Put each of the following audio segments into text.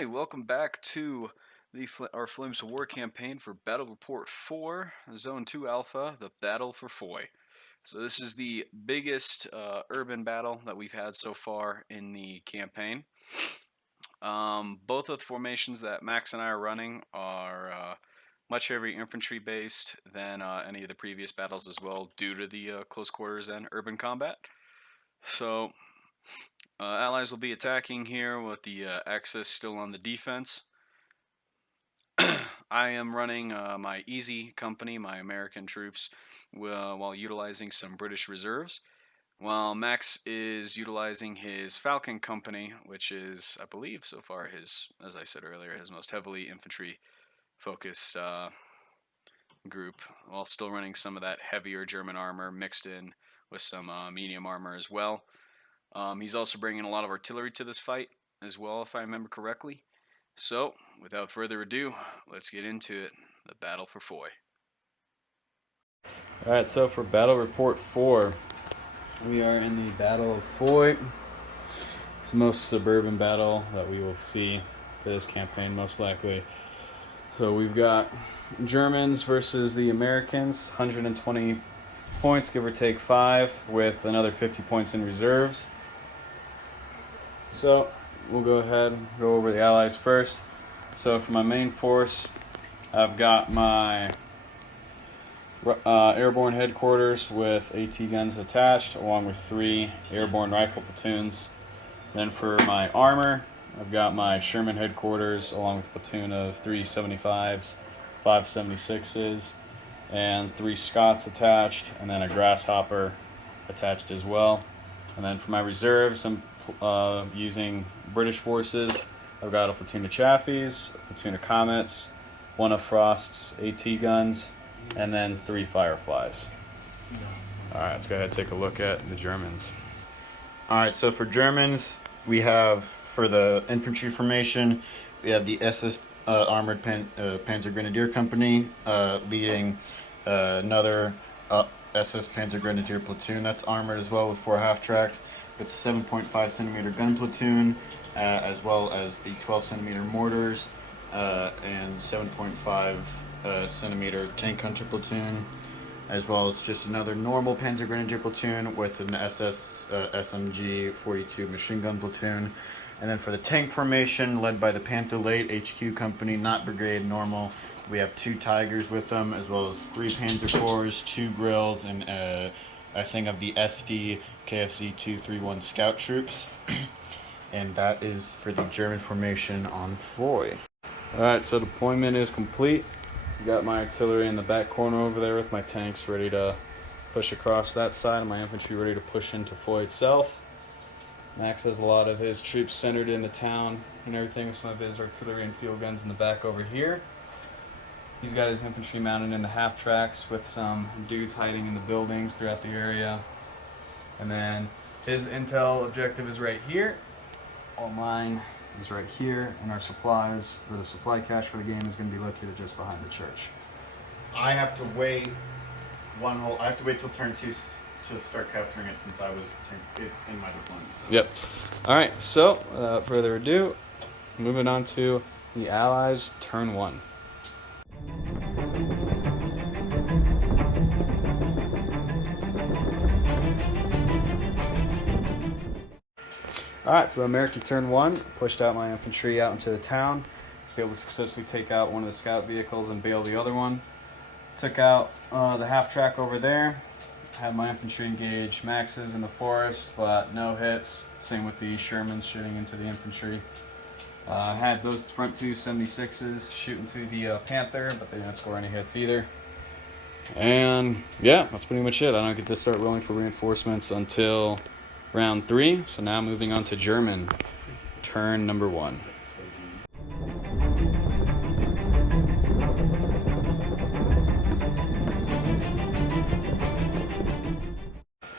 Alrighty, welcome back to our Flames of War campaign for Battle Report 4, Zone 2 Alpha, the Battle for Foy. So this is the biggest urban battle that we've had so far in the campaign. Both of the formations that Max and I are running are much heavier infantry based than any of the previous battles as well, due to the close quarters and urban combat. So allies will be attacking here with the Axis still on the defense. I am running my Easy Company, my American troops, while utilizing some British reserves, while Max is utilizing his Falcon Company, which is, I believe, so far as I said earlier, his most heavily infantry-focused group, while still running some of that heavier German armor mixed in with some medium armor as well. He's also bringing a lot of artillery to this fight as well, if I remember correctly. So, without further ado, let's get into it. The Battle for Foy. Alright, so for Battle Report 4, we are in the Battle of Foy. It's the most suburban battle that we will see for this campaign, most likely. So we've got Germans versus the Americans, 120 points, give or take 5, with another 50 points in reserves. So we'll go ahead and go over the allies first. So for my main force, I've got my airborne headquarters with AT guns attached, along with 3 airborne rifle platoons. Then for my armor, I've got my Sherman headquarters, along with a platoon of 3 75s, 5 76s, and 3 Scots attached, and then a Grasshopper attached as well. And then for my reserves, I'm using British forces. I've got a platoon of Chaffies, a platoon of Comets, 1 of Frost's AT guns, and then 3 Fireflies. Alright, let's go ahead and take a look at the Germans. Alright, so for Germans, we have, for the infantry formation, we have the SS Armored Panzer Grenadier Company leading another SS Panzer Grenadier platoon that's armored as well with 4 half-tracks, with 7.5 centimeter gun platoon, as well as the 12 centimeter mortars and 7.5 centimeter tank hunter platoon, as well as just another normal Panzer Grenadier platoon with an SS SMG 42 machine gun platoon. And then for the tank formation, led by the Panther Late HQ Company, not brigade, normal, we have 2 Tigers with them, as well as 3 Panzer Corps, 2 Grills, and a thing of the SD KFC 231 scout troops. And that is for the German formation on Foy. Alright, so deployment is complete. Got my artillery in the back corner over there with my tanks ready to push across that side, and my infantry ready to push into Foy itself. Max has a lot of his troops centered in the town and everything, some of his artillery and field guns in the back over here. He's got his infantry mounted in the half tracks with some dudes hiding in the buildings throughout the area. And then his intel objective is right here, while mine is right here, and our supplies, or the supply cache for the game, is going to be located just behind the church. I have to wait I have to wait till turn 2 to start capturing it, since it's in my deployment. So. Yep. Alright, so without further ado, moving on to the Allies' turn 1. Alright, so American turn 1, pushed out my infantry out into the town. Was able to successfully take out one of the scout vehicles and bail the other one. Took out the half track over there. Had my infantry engage Maxes in the forest, but no hits. Same with the Shermans shooting into the infantry. Had those front 2 76s shooting to the Panther, but they didn't score any hits either. And yeah, that's pretty much it. I don't get to start rolling for reinforcements until round 3. So now moving on to German, turn number 1.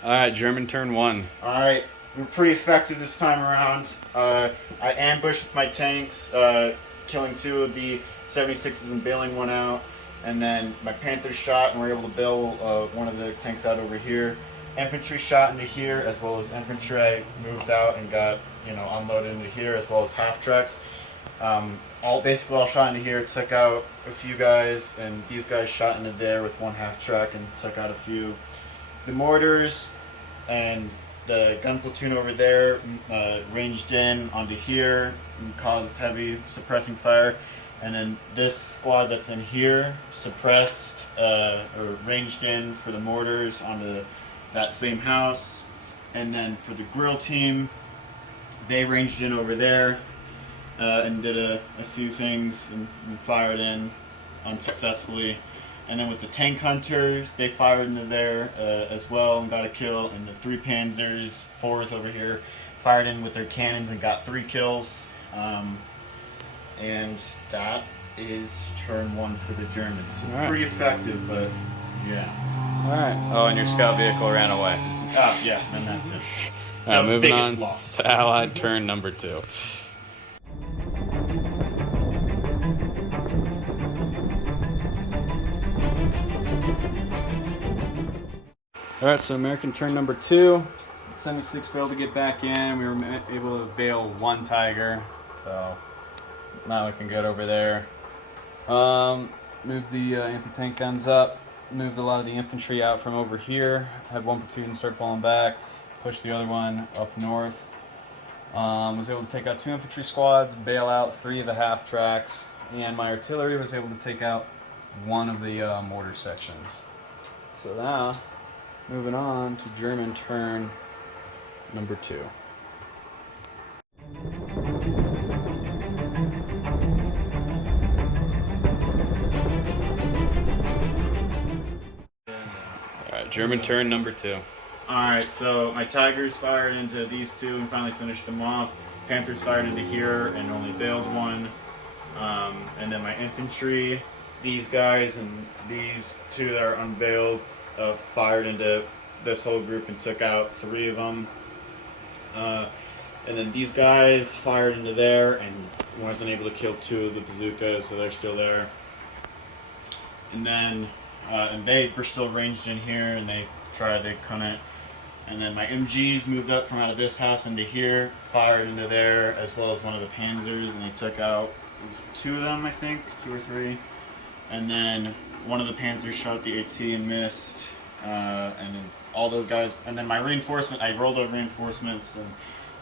Alright, German turn 1. Alright, we're pretty effective this time around. I ambushed my tanks, killing 2 of the 76s and bailing 1 out. And then my Panthers shot and were able to bail one of the tanks out over here. Infantry shot into here, as well as infantry moved out and got, unloaded into here, as well as half tracks. All shot into here, took out a few guys, and these guys shot into there with one half track and took out a few. The mortars and the gun platoon over there ranged in onto here and caused heavy suppressing fire. And then this squad that's in here suppressed or ranged in for the mortars onto that same house. And then for the grill team, they ranged in over there and did a few things and fired in unsuccessfully. And then with the tank hunters, they fired into there as well and got a kill. And the 3 Panzers, 4s over here, fired in with their cannons and got 3 kills. And that is turn 1 for the Germans. All right. Pretty effective, but yeah. All right. Oh, and your scout vehicle ran away. Yeah, and that's it. All right, moving on loss. to Allied turn number 2. All right, so American turn number 2. 76 failed to get back in. We were able to bail 1 Tiger, so not looking good over there. Moved the anti-tank guns up. Moved a lot of the infantry out from over here. Had 1 platoon start falling back. Pushed the other one up north. Was able to take out 2 infantry squads, bail out 3 of the half tracks, and my artillery was able to take out 1 of the mortar sections. So now, moving on to German turn number 2. Alright, German turn number 2. Alright, so my Tigers fired into these 2 and finally finished them off. Panthers fired into here and only bailed 1. And then my infantry, these guys and these 2 that are unbailed, fired into this whole group and took out 3 of them. And then these guys fired into there and wasn't able to kill 2 of the bazookas, so they're still there. And then and they were still ranged in here, and they couldn't. And then my MGs moved up from out of this house into here, fired into there, as well as 1 of the Panzers, and they took out 2 of them, I think, 2 or 3. And then 1 of the Panzers shot at the AT and missed, and then all those guys. And then my reinforcement, I rolled over reinforcements, and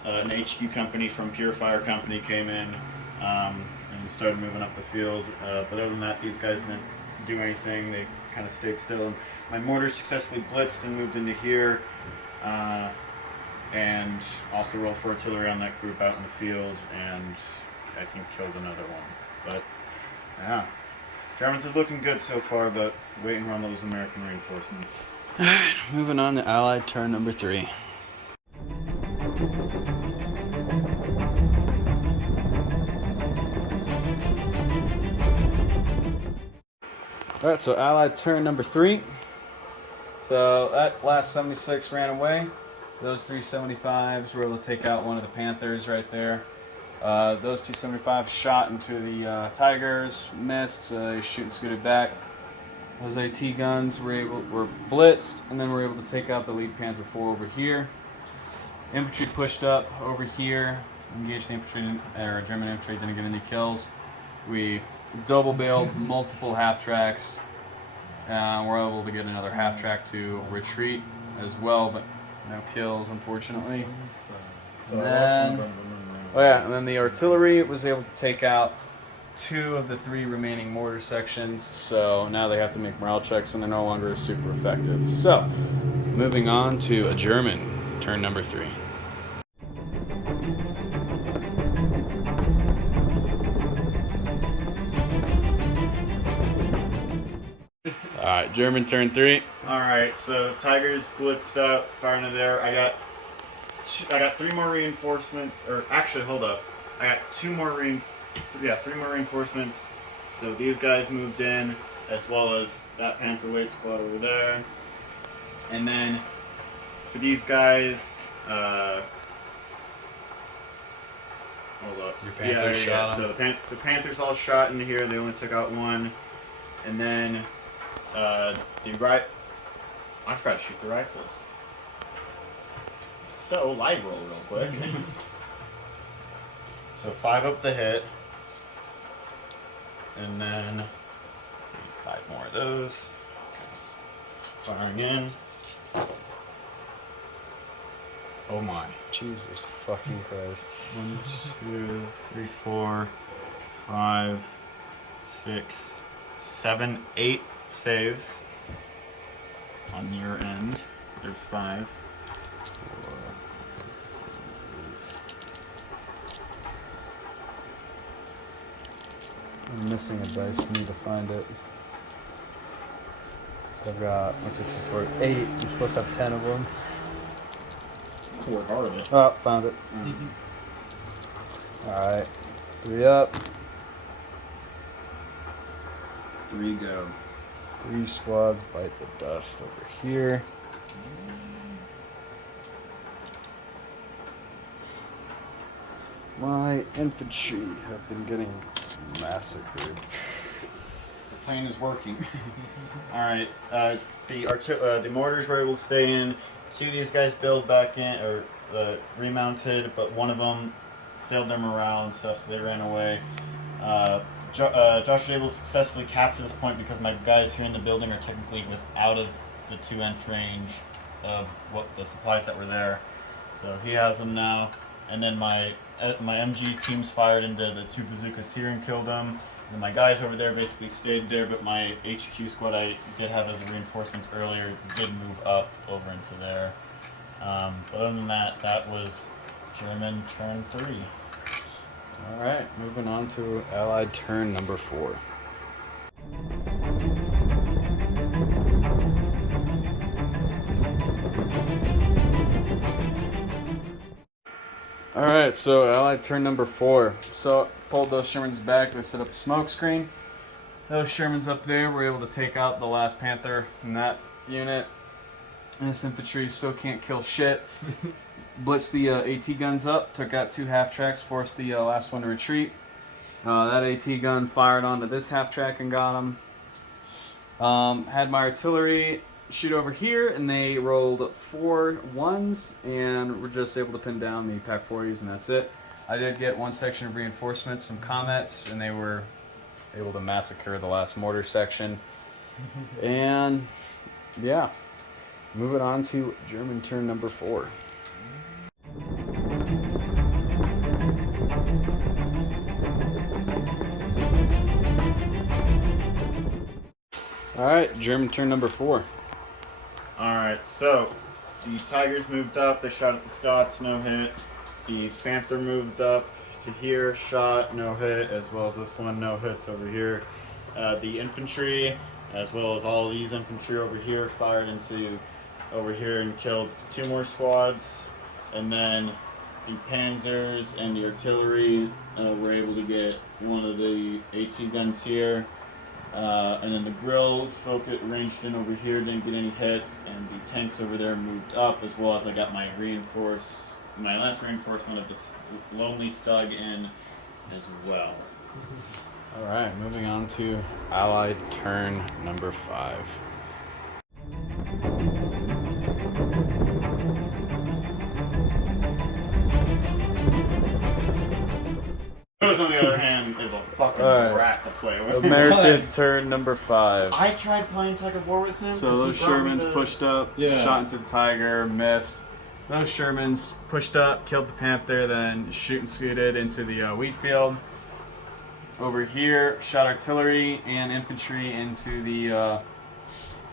an HQ company from Pure Fire Company came in and started moving up the field. But other than that, these guys didn't do anything. They kind of stayed still. And my mortars successfully blitzed and moved into here, and also rolled for artillery on that group out in the field, and I think killed another one. But yeah, Germans are looking good so far, but waiting on those American reinforcements. Alright, moving on to Allied turn number 3. Alright, so Allied turn number 3. So that last 76 ran away. Those 3 75s were able to take out 1 of the Panthers right there. Those 2 75s shot into the Tigers, missed, shooting scooted back. Those AT guns were blitzed, and then were able to take out the lead Panzer IV over here. Infantry pushed up over here, engaged the infantry, or German infantry, didn't get any kills. We double bailed multiple half tracks. We're able to get another half track to retreat as well, but no kills, unfortunately. And then the artillery was able to take out 2 of the 3 remaining mortar sections, so now they have to make morale checks and they're no longer super effective. So, moving on to a German, turn number 3. Alright, German turn 3. Alright, so Tigers blitzed up, firing into there. I got 3 more reinforcements, or actually, hold up. I got 3 more reinforcements. So these guys moved in, as well as that Panther Weight squad over there. And then for these guys, hold up. Your Panthers shot So the Panthers all shot into here. They only took out 1. And then I forgot to shoot the rifles. So live roll real quick. So 5 up the hit, and then 5 more of those. Firing in. Oh my. Jesus fucking Christ. 1, 2, 3, 4, 5, 6, 7, 8 saves on your end. There's 5. I'm missing a dice. Need to find it. So I've got 1, 2, 3, 4, 8. I'm supposed to have 10 of them. Work hard of it. Oh, found it. Alright. 3 up. 3 go. 3 squads bite the dust over here. My infantry have been getting massacred. The plan is working. Alright, the mortars were able to stay in. 2 of these guys build back in, or remounted, but one of them failed their morale and stuff, so they ran away. Josh was able to successfully capture this point because my guys here in the building are technically out of the 2-inch range of what the supplies that were there. So he has them now. And then my MG teams fired into the 2 bazookas here and killed them. And my guys over there basically stayed there, but my HQ squad I did have as reinforcements earlier did move up over into there. But other than that, that was German turn 3. Alright, moving on to Allied turn number 4. Alright, so Allied turn number 4. So pulled those Shermans back, they set up a smoke screen. Those Shermans up there were able to take out the last Panther in that unit. This infantry still can't kill shit. Blitzed the AT guns up, took out 2 half-tracks, forced the last one to retreat. That AT gun fired onto this half-track and got him. Had my artillery shoot over here, and they rolled 4 1s, and were just able to pin down the Pack 40s, and that's it. I did get 1 section of reinforcements, some comets, and they were able to massacre the last mortar section. And, yeah. Moving on to German turn number 4. Alright, German turn number 4. Alright, so the Tigers moved up, they shot at the Scots, no hit. The Panther moved up to here, shot, no hit, as well as this one, no hits over here. The infantry, as well as all these infantry over here, fired into over here and killed 2 more squads. And then the Panzers and the artillery were able to get one of the AT guns here. And then the grills ranged in over here, didn't get any hits, and the tanks over there moved up, as well as I got my last reinforcement of this Lonely Stug in as well. Alright, moving on to Allied turn number 5. Those, on the other hand, is a fucking rat to play with. American turn number 5. I tried playing tug of war with him. So those Shermans pushed up, shot into the Tiger, missed. Those Shermans pushed up, killed the Panther, then shoot and scooted into the wheat field. Over here, shot artillery and infantry into the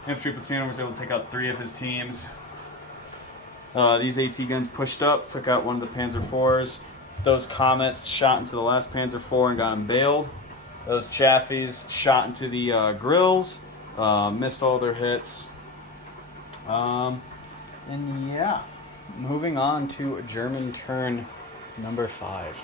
infantry platoon. Was able to take out 3 of his teams. These AT guns pushed up, took out one of the Panzer IVs. Those Comets shot into the last Panzer IV and got him bailed. Those Chaffies shot into the grills, missed all their hits. And yeah, moving on to German turn number 5.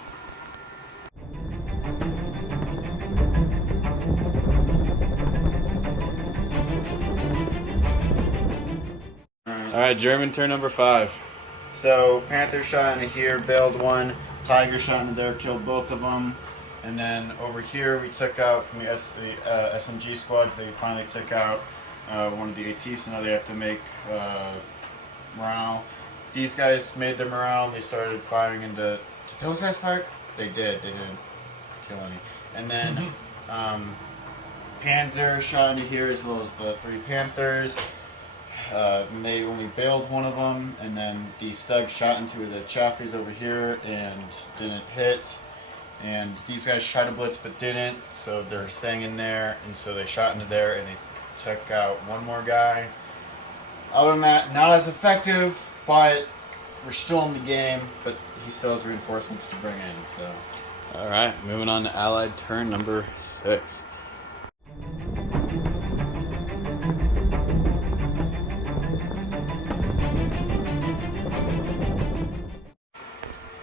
Alright, German turn number 5. So Panther shot into here, bailed one. Tiger shot into there, killed both of them. And then over here we took out from the SMG squads, they finally took out one of the ATs, so now they have to make morale. These guys made their morale, they started firing into... Did those guys fire? They did, they didn't kill any. And then Panzer shot into here as well as the 3 Panthers. And they only bailed one of them, and then the Stug shot into the Chaffies over here and didn't hit. And these guys tried to blitz but didn't, so they're staying in there, and so they shot into there and they took out one more guy. Other than that, not as effective, but we're still in the game, but he still has reinforcements to bring in, so. Alright, moving on to Allied turn number 6.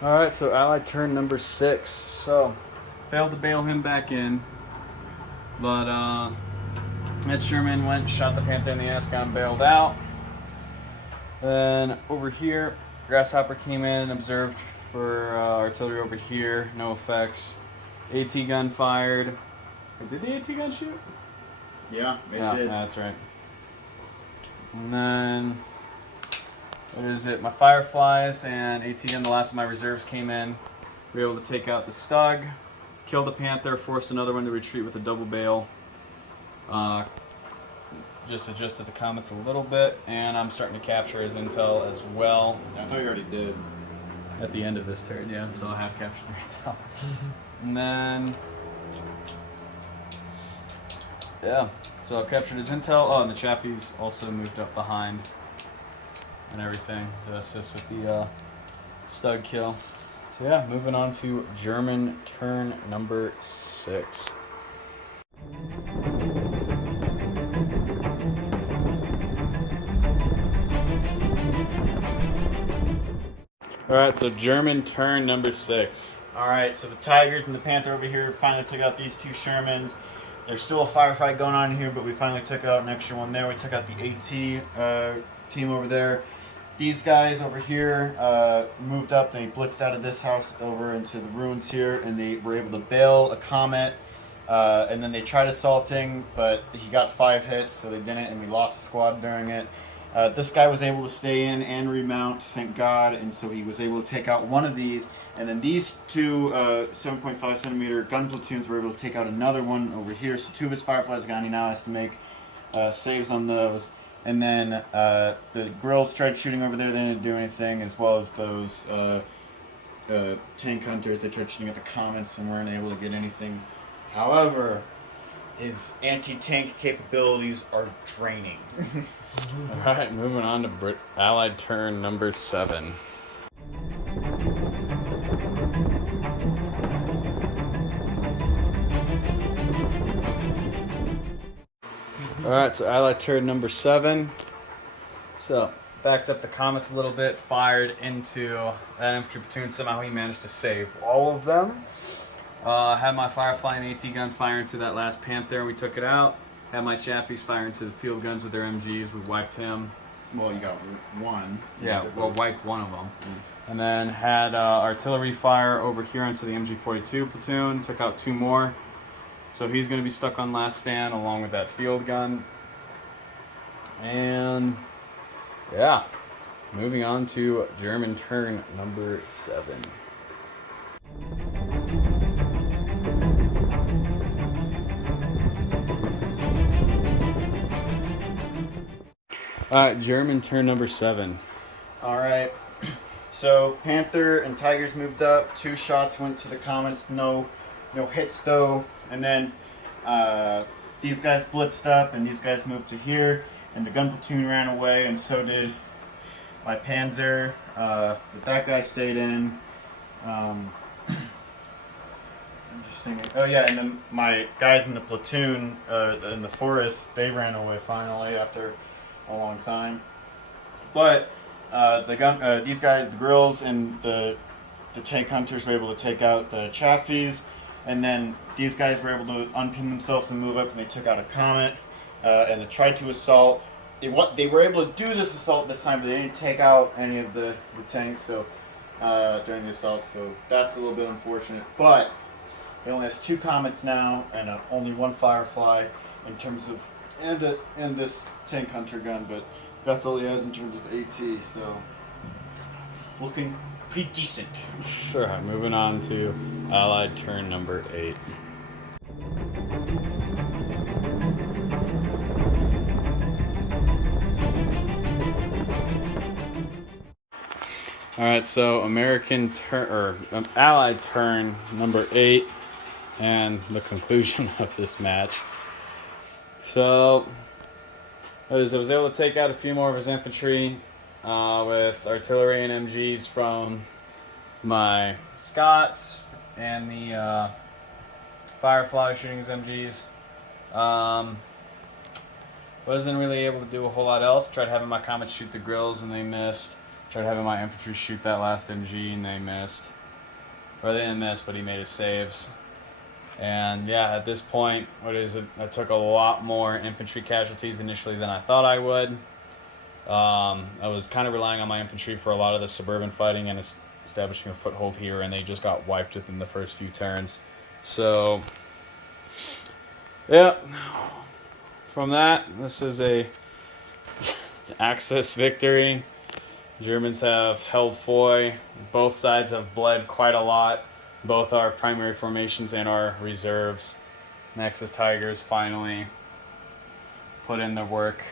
Alright, so Allied turn number 6. So, failed to bail him back in. But, Ed Sherman went, shot the Panther in the ass, got him bailed out. Then, over here, Grasshopper came in, observed for artillery over here, no effects. AT gun fired. Did the AT gun shoot? Yeah, it did. That's right. And then, what is it? My Fireflies and AT gun, the last of my reserves came in. We were able to take out the Stug, killed the Panther, forced another one to retreat with a double bail. Just adjusted the comments a little bit, and I'm starting to capture his intel as well. I thought you already did. At the end of this turn, yeah, so I have captured the intel. And then, yeah, so I've captured his intel. Oh, and the Chappies also moved up behind and everything to assist with the Stug kill. So yeah, moving on to German turn number 6. Alright, so German turn number 6. Alright, so the Tigers and the Panther over here finally took out these 2 Shermans. There's still a firefight going on here, but we finally took out an extra one there. We took out the AT team over there. These guys over here moved up. They blitzed out of this house over into the ruins here, and they were able to bail a Comet. And then they tried assaulting, but he got 5 hits, so they didn't, and we lost the squad during it. This guy was able to stay in and remount, thank God, and so he was able to take out one of these. And then these 2 7.5 centimeter gun platoons were able to take out another one over here. So 2 of his Fireflies gone. He now has to make saves on those. And then the Grills tried shooting over there. They didn't do anything, as well as those tank hunters. They tried shooting at the Comets and weren't able to get anything. However, his anti-tank capabilities are draining. Alright, moving on to Allied turn number 7. Alright, so Allied turn number 7. So, backed up the Comets a little bit, fired into that infantry platoon. Somehow he managed to save all of them. Had my Firefly and AT gun fire into that last Panther, we took it out. Had my Chaffies fire into the field guns with their MGs, we wiped him. Well, you got one. Yeah, well, wiped one of them. And then had artillery fire over here into the MG42 platoon, took out 2 more. So he's going to be stuck on last stand along with that field gun. And yeah, moving on to German turn number 7. Alright, German turn number 7. Alright. So Panther and Tigers moved up. 2 shots went to the Comets. No hits though. And then these guys blitzed up and these guys moved to here. And the gun platoon ran away, and so did my Panzer. But that guy stayed in. I'm just thinking. Oh yeah, and then my guys in the platoon in the forest, they ran away finally after a long time. But these guys, the Grills and the tank hunters were able to take out the Chaffies, and then these guys were able to unpin themselves and move up, and they took out a Comet, and they tried to assault. They were able to do this assault this time, but they didn't take out any of the tanks during the assault, so that's a little bit unfortunate. But he only has 2 Comets now and only 1 Firefly in terms of and this tank hunter gun, but that's all he has in terms of AT, so looking pretty decent. Alright, moving on to Allied turn number 8. All right, so American turn or Allied turn number 8, and the conclusion of this match. So I was able to take out a few more of his infantry with artillery and MGs from my Scots and the Firefly shooting his MGs. Wasn't really able to do a whole lot else. Tried having my Comets shoot the grills and they missed. Tried having my infantry shoot that last MG and they missed. Or they didn't miss, but he made his saves. And yeah, at this point, what is it? I took a lot more infantry casualties initially than I thought I would. I was kind of relying on my infantry for a lot of the suburban fighting and establishing a foothold here, and they just got wiped within the first few turns. So, yeah, from that, this is a Axis victory. Germans have held Foy. Both sides have bled quite a lot. Both our primary formations and our reserves. Axis Tigers finally put in their work.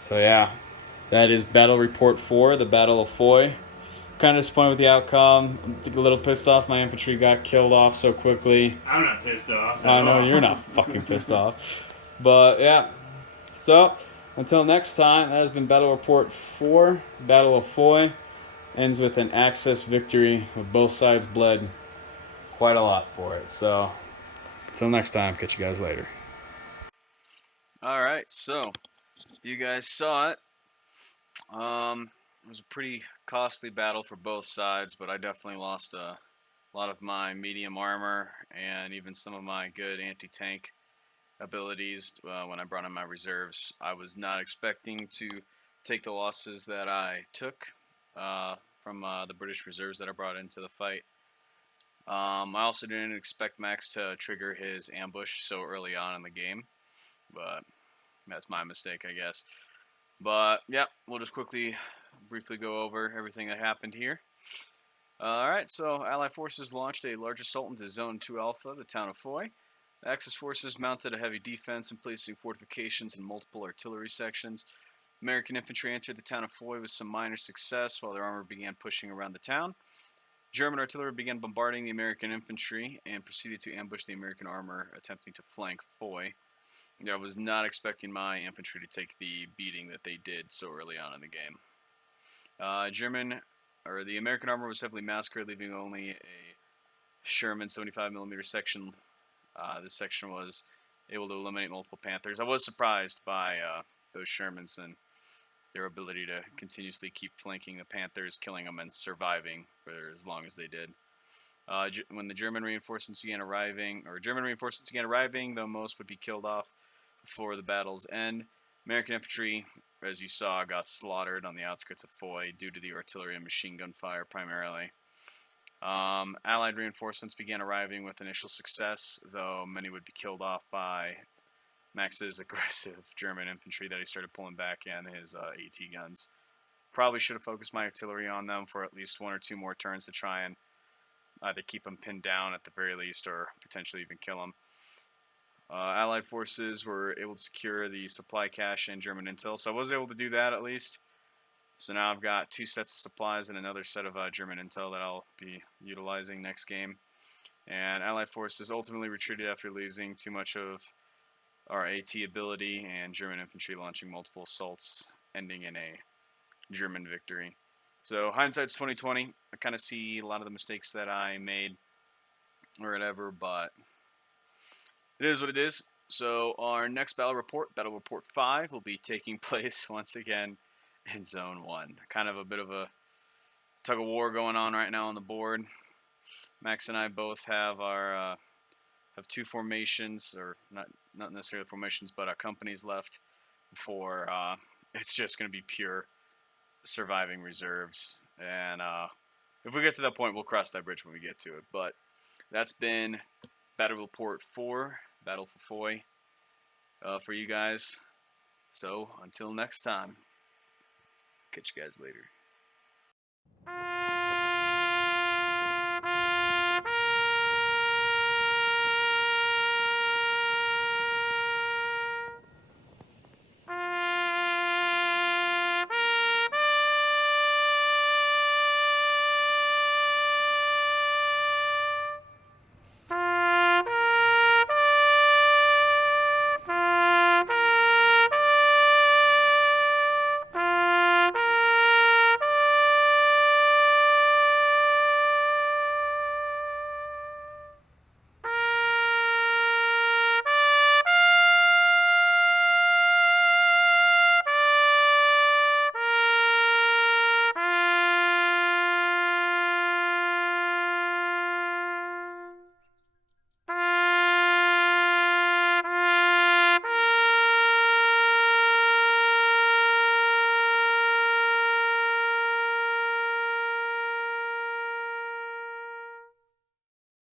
So yeah, that is Battle Report 4, the Battle of Foy. Kind of disappointed with the outcome. I'm a little pissed off my infantry got killed off so quickly. I'm not pissed off. I know you're not fucking pissed off. But yeah, so until next time, that has been Battle Report 4, Battle of Foy. Ends with an Axis victory with both sides bled quite a lot for it. So until next time, catch you guys later. All right, so you guys saw it. It was a pretty costly battle for both sides, but I definitely lost a lot of my medium armor and even some of my good anti-tank abilities when I brought in my reserves. I was not expecting to take the losses that I took from the British reserves that I brought into the fight. I also didn't expect Max to trigger his ambush so early on in the game, but that's my mistake, I guess. But yeah, we'll just briefly go over everything that happened here. Alright, so Allied forces launched a large assault into Zone 2 Alpha, the town of Foy. The Axis forces mounted a heavy defense and placing fortifications in multiple artillery sections. American infantry entered the town of Foy with some minor success while their armor began pushing around the town. German artillery began bombarding the American infantry and proceeded to ambush the American armor, attempting to flank Foy. I was not expecting my infantry to take the beating that they did so early on in the game. The American armor was heavily massacred, leaving only a Sherman 75mm section. This section was able to eliminate multiple Panthers. I was surprised by those Shermans and their ability to continuously keep flanking the Panthers, killing them, and surviving for as long as they did. When the German reinforcements began arriving, though most would be killed off before the battle's end. American infantry, as you saw, got slaughtered on the outskirts of Foy due to the artillery and machine gun fire primarily. Allied reinforcements began arriving with initial success, though many would be killed off by Max's aggressive German infantry that he started pulling back and his AT guns. Probably should have focused my artillery on them for at least 1 or 2 more turns to try and either keep them pinned down at the very least or potentially even kill them. Allied forces were able to secure the supply cache and German intel, so I was able to do that at least. So now I've got 2 sets of supplies and another set of German intel that I'll be utilizing next game. And Allied forces ultimately retreated after losing too much of our AT ability and German infantry launching multiple assaults, ending in a German victory. So hindsight's 2020. I kind of see a lot of the mistakes that I made or whatever, but it is what it is. So our next Battle Report 5, will be taking place once again in Zone 1. Kind of a bit of a tug of war going on right now on the board. Max and I both have our have 2 formations, or not necessarily formations, but companies left before it's just going to be pure surviving reserves. And if we get to that point, we'll cross that bridge when we get to it. But that's been Battle Report 4, Battle for Foy, for you guys. So until next time, catch you guys later.